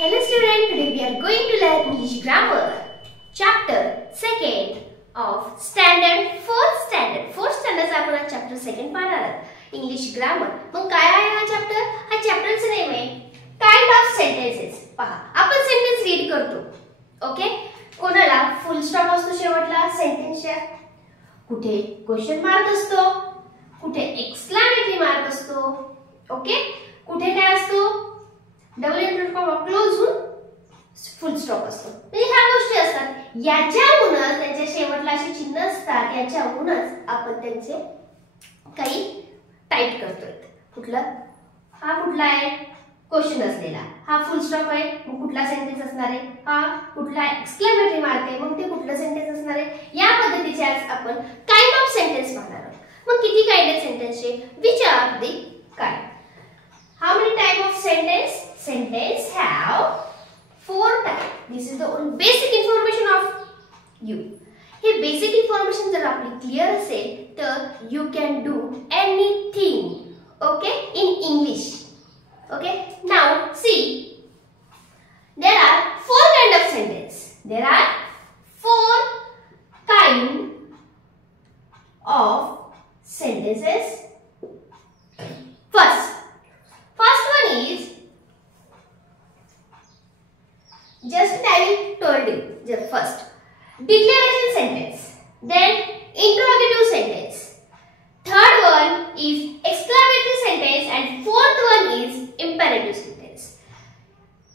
Hello student, today we are going to learn English grammar. Chapter 2nd of standard 4th standard. 4th standard आपण chapter 2nd पाहणार आहोत. English grammar. मग काय आहे हा chapter? हा chapter चे नेम आहे kind of sentences. पहा, आपण sentence read करतो. ओके? कोणाला full stop असतो शेवटला सेंटेन्सच्या. कुठे क्वेश्चन मार्क असतो, कुठे एक्सक्लेमेटरी मार्क असतो. ओके? कुठे काय असतो? डबल इन्व्हर्टेड कॉमा क्लोज होऊन फुल स्टॉप असतो. म्हणजे ह्या गोष्टी असतात. याच्याहूनच त्यांच्या शेवटला असे चिन्ह असतात. याच्याहूनच आपण त्यांचे काही टाईप करतोय. कुठला हा कुठला आहे क्वेश्चन असलेला, हा फुल स्टॉप आहे, मग कुठला सेंटेन्स असणार आहे, हा कुठला एक्सक्लेमेटरी मार्क आहे, मग ते कुठलं सेंटेन्स असणार आहे. या पद्धतीचे आज आपण काइंड ऑफ सेंटेन्स पाहणार आहोत. मग किती काइंड ऑफ सेंटेन्सचे? Which are the kind? How many type of sentence? Sentence have 4 type. This is the basic information of you. हे basic information जर आपली clear असेल तर you can do anything. Okay? In English. Okay? Now see. There are 4 kind of sentence. There are 4 kind of sentences. First one is just I told you. First, declaration sentence. Then interrogative sentence. Third one is exclamatory sentence, and fourth one is imperative sentence.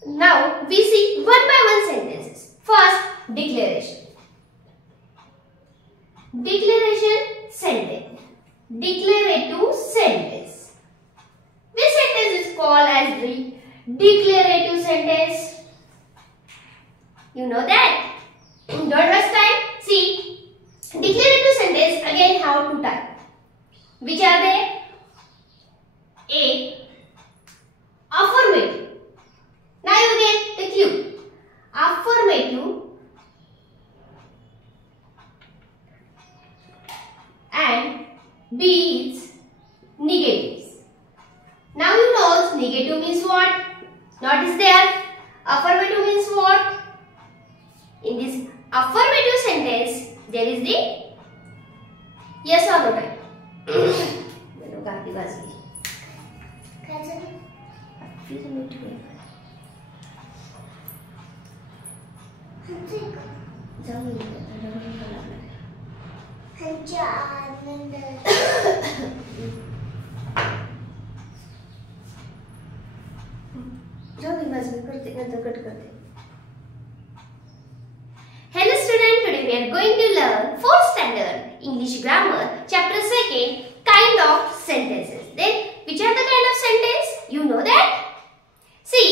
Now we see one by one sentences. First, declaration. Declaration sentence. Declarative sentence. This sentence is called as the declarative sentence. You know that? Don't waste time. See, declarative sentence again have 2 types. Which are they? A. Affirmative. Now you get the clue. Affirmative and B is negative. Now you know negative means what? Not is there. Affirmative means what? In this affirmative sentence, there is the yes or no type. मैंने काफी बात की. कैसे? फिर मिनट हुए. Hello student, today we are going to learn 4th standard English grammar chapter 2nd kind of sentences. Then which are the kind of sentence? You know that? See,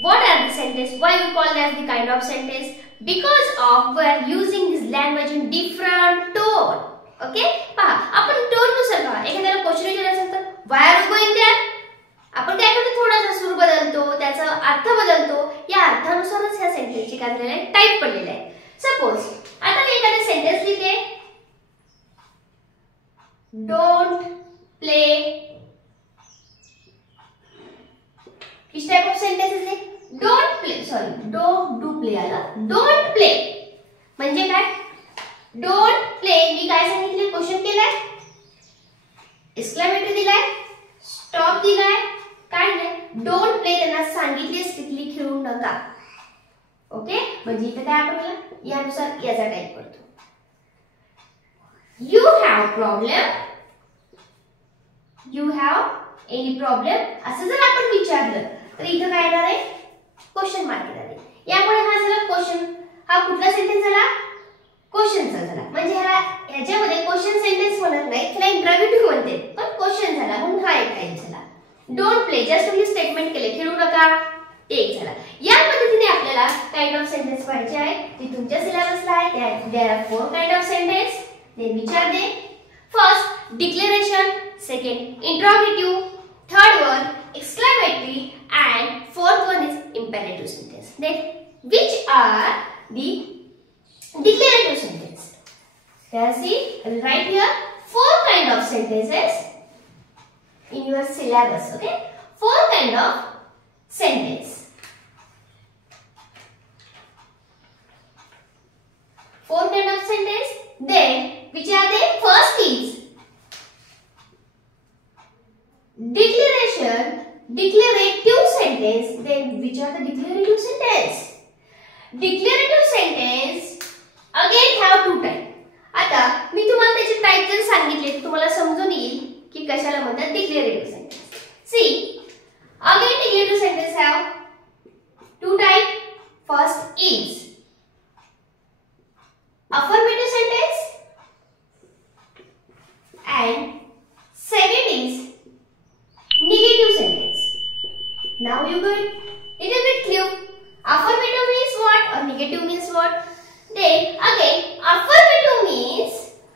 what are the sentence? Why you call as the kind of sentence? Because of we are using this language in different tone. Okay? पहा, आपण tone नुसार पहा. एखाद्याला क्वेश्चन विचारायचं असेल तर why are you going there? आपण काय करतो? थोडासा सूर बदलतो, त्याचा अर्थ बदलतो. या अर्थानुसारच ह्या सेंटेन्सची काय झालेलं आहे? टाइप पडलेलं आहे. सपोज आता मी एखादे सेंटेन्स लिहिते. Don't play. किस type of sentence is it? Don't play. Sorry, do play आला. डोंट प्ले म्हणजे काय? डोंट प्ले मी काय सांगितले? क्वेश्चन केलाय, एक्सक्लेमेटरी दिलाय, स्टॉप दिलाय, काय नाही. डोंट प्ले त्यांना सांगितले स्ट्रिक्टली खेळू नका. ओके? म्हणजे इथे काय आपण यानुसार याचा टाइप करतो. You have problem. You have any problem असं जर आपण विचारलं तर इथं काय येणार आहे? क्वेश्चन मार्क येणार आहे. यामुळे हा झाला क्वेश्चन. हा कुठला सेंटेन्स झाला? क्वेश्चनचा झाला. म्हणजे ह्याच्यामध्ये क्वेश्चन सेंटेन्स म्हणत नाही, त्याला इंटरोगेटिव्ह म्हणते, पण क्वेश्चन झाला म्हणून हा एक टाइप झाला. Don't play just only statement केले, खेळू नका, एक झाला. या पद्धतीने आपल्याला काइंड ऑफ सेंटेन्स पाहिजे आहे. ते तुमच्या सिलेबसला आहे. There are 4 kind of sentence. Then which are they? First declaration, second interrogative, third one exclamatory and fourth one is imperative sentence. Then which are the declarative sentence? Here see, I will write here 4 kind of sentences in your syllabus. Okay, 4 kind of sentence. declarative sentence, then which are the declarative sentence? Declarative sentence again have two type. आता मी तुम्हाला त्याचे टाइप जर सांगितले तर तुम्हाला समजून येईल की कशाला म्हणतात declarative sentence. See, again declarative sentence have two type. First is affirmative sentence and second is negative sentence. Now you get little bit clear. Affirmative means what or negative means what? Then again affirmative means,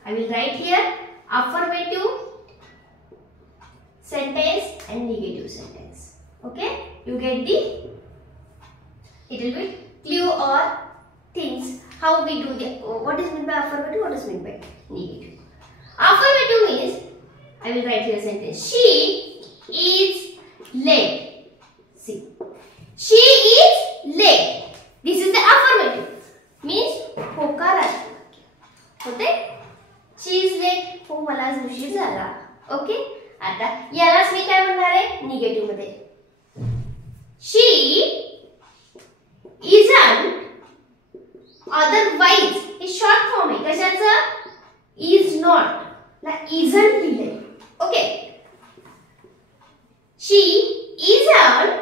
I will write here affirmative sentence and negative sentence. Okay, you get the little bit clue or things how we do the what is meant by affirmative, what is meant by negative. Affirmative means, I will write here sentence, she is late. See, she is late. This is the affirmative means होकार आहे होते. she is late, हो मला आज उशीर झाला. ओके, आता यालाच मी काय म्हणणार आहे निगेटिव्ह मध्ये. she isn't, otherwise हे शॉर्ट फॉर्म आहे कशाचं, is not ला isn't लिहिले. ओके, she isn't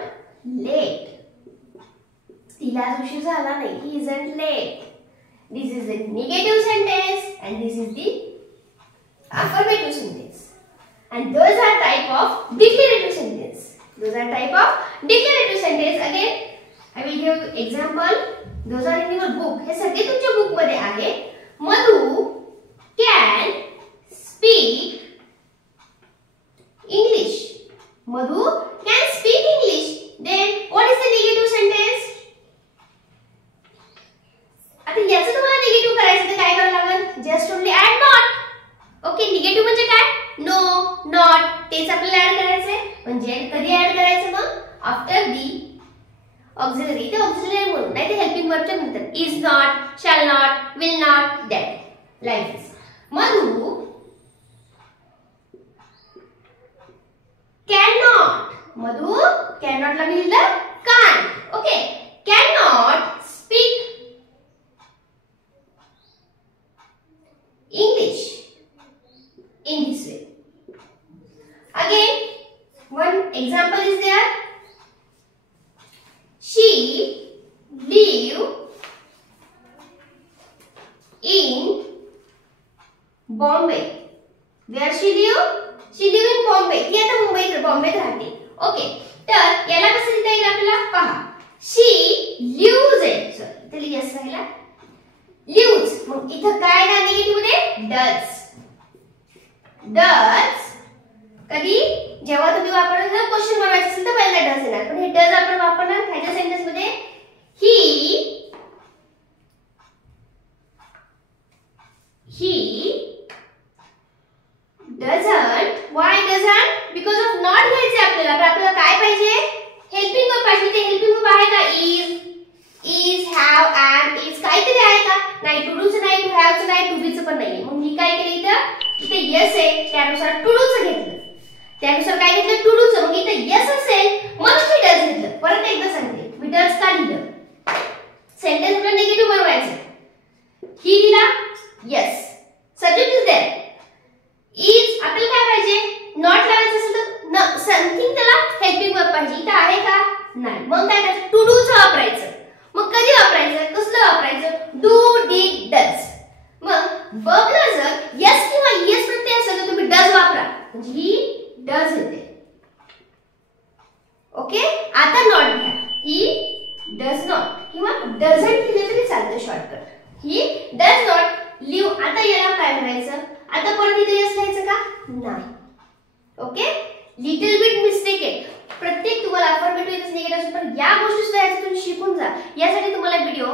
late, तिला उशीर झाला नाही. he isn't late. This is the negative sentence and this is the affirmative sentence, and those are type of declarative sentence. Those are type of declarative sentence. Again I will give example. Those are in your book. हे सगळे तुमच्या बुक मध्ये आहे. मधु can speak English. Madhu can speak English. Then what is the negative sentence? आता याचं तुम्हाला निगेटिव्ह करायचं तर काय करावं लागेल? Just only add not. Okay, negative म्हणजे काय? नो, नॉट, तेच आपल्याला ऍड करायचंय. म्हणजे कधी ऍड करायचं मग? After the auxiliary. ते ऑक्सिलरी म्हणून नाही, ते हेल्पिंग वर्बच्या नंतर. Is not, shall not, will not, that, like this. Madhu cannot. Madhu cannot ला मी लिहिलं can't. Okay, cannot speak English in this way. Again, one example is there. She live in Bombay. Where she live? She live in Bombay. ती आता मुंबईत बॉम्बेत राहते. ओके, तर याला कसं लिहिता येईल आपल्याला पहा. She lives in, सॉरी इथे लिहिलं राहिला lives. मग इथं काय ना निगेटिव्ह मध्ये does. does कधी जेव्हा तुम्ही वापरणार जर क्वेश्चन बनवायचं असेल तर पहिला does येणार, पण हे does आपण वापरणार ह्याच्या सेंटेन्स मध्ये. he doesn't. why doesn't? because of not घ्यायचे आपल्याला. पण आपल्याला काय पाहिजे? हेल्पिंग वर्ब पाहिजे. ते हेल्पिंग वर्ब आहे का? is, have, and is काहीतरी आहे का? नाही. टू डूचं नाही, टू हॅवचं नाही, टू बीचं पण नाही. मग मी काय केलं इथं? इथे yes आहे, त्यानुसार टू डूचं घेतलं. त्यानुसार काय घेतलं? टू डूचं. मग इथे yes असेल मग मी does घेतलं. परत एकदा सांगते, मी does का लिहिलं? सेंटेन्स आपल्याला निगेटिव्ह बनवायचं. ही लिहिला yes, subject is there. is आपल्याला काय पाहिजे? नॉट लावायचं असेल तर समथिंग त्याला हेल्पिंग वर्ब पाहिजे. इथं आहे का? नाही. मग काय करायचं? टू डूचं वापरायचं. मग कधी वापरायचं? कसलं वापरायचं? Do, did, does. मग वर्बला जर यस किंवा येस प्रत्यय असेल तर तुम्ही डज वापरा, म्हणजे ही डज येते. ओके, आता नॉट घ्या. ही डज नॉट किंवा डझंट लिहिलं तरी चालतं shortcut. He does not live. आता याला काय म्हणायचं? आता परत इथे यस लिहायचं का? नाही. ओके, लिटिल बिट मिस्टेक आहे. प्रत्येक तुम्हाला अफर्मेटिव्ह येतच निगेटिव्ह असेल, पण या गोष्टी सुद्धा याच्यातून शिकून जा. यासाठी तुम्हाला व्हिडिओ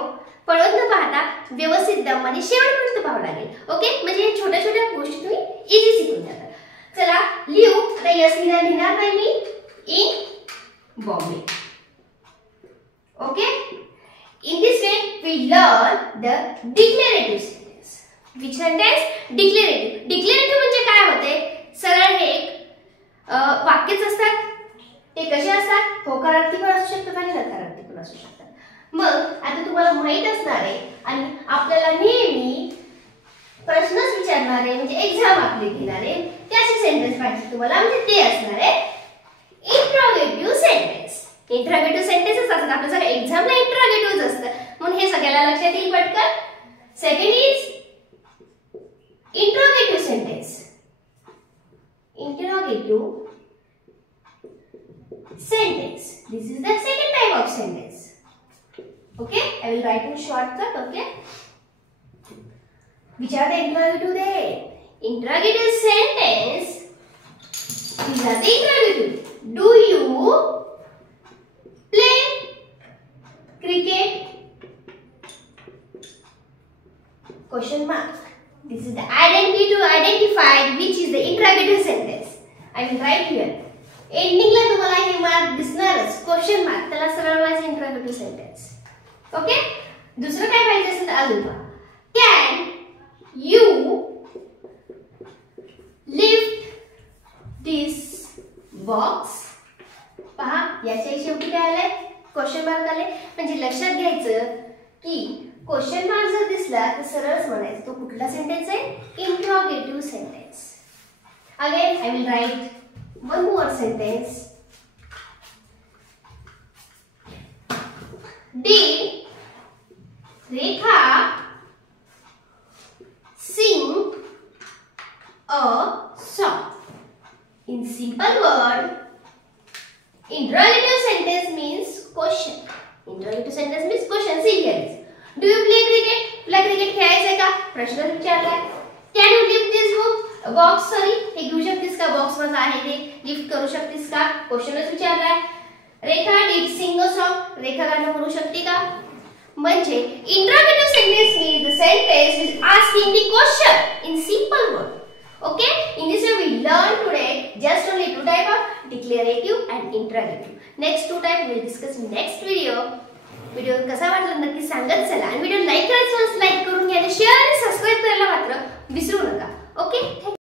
पळत न पाहता व्यवस्थित दम आणि शेवटपर्यंत पाहावं लागेल. ओके, म्हणजे छोट्या छोट्या गोष्टी तुम्ही इझी शिकून जाता. चला लिहू. आता यस लिहिणार नाही मी. In Bombay. Okay, in this way we learn the declarative sentence. Which sentence? Declarative. Declarative म्हणजे काय होते? सरळ हे एक वाक्यच असतात. ते कसे इंटरॉगेटिव्ह सेंटेन्सेस असतात. आपल्या सगळ्या एक्झामला इंटरॉगेटिव्ह असतं, म्हणून हे सगळ्याला लक्षात येईल पटकन. Second is interrogative sentence. Interrogative sentence. This is the second type of sentence. Okay, I will write in shortcut. Okay, which are the interrogative there? Interrogative sentence. These are the interrogative. Do you play cricket? Question mark. This is the identity to identify which is the interrogative sentence. I will write here. एंडिंगला तुम्हाला हे मार्क दिसणारच, question mark, त्याला सरळ व्हायचं इंटरॉगेटिव्ह sentence. Okay, दुसरं काय पाहिजे असेल तर अजून पहा. Can you lift this box? पहा, याच्या शेवटी काय आलंय? क्वेश्चन मार्क आले. म्हणजे लक्षात घ्यायचं की क्वेश्चन मार्क जर दिसला तर सरळच म्हणायचं तो कुठला सेंटेन्स आहे? Interrogative sentence. Again I will write one more sentence. Did Rekha sing a song? In simple word, interrogative sentence means question. Interrogative sentence means question. See here. Do you play cricket? तुला cricket खेळायचंय का? प्रश्न विचारलाय. Can you lift this box? Sorry, हे घेऊ शकतेस का? बॉक्स मध्ये आहे ते लिफ्ट करू शकतेस का? क्वेश्चनच विचारलाय. रेखा डिड सिंग अ सॉन्ग? रेखा गाणं म्हणू शकते का? म्हणजे interrogative sentence means the sentence is asking the question in simple word. Okay, in this way we learn today just only two type of declarative and interrogative. Next two type we will discuss in next video. Video कसा वाटला नक्की सांगत चला आणि video like करायचं लाईक करून घ्या आणि शेअर आणि सबस्क्राइब करायला मात्र विसरू नका. ओके.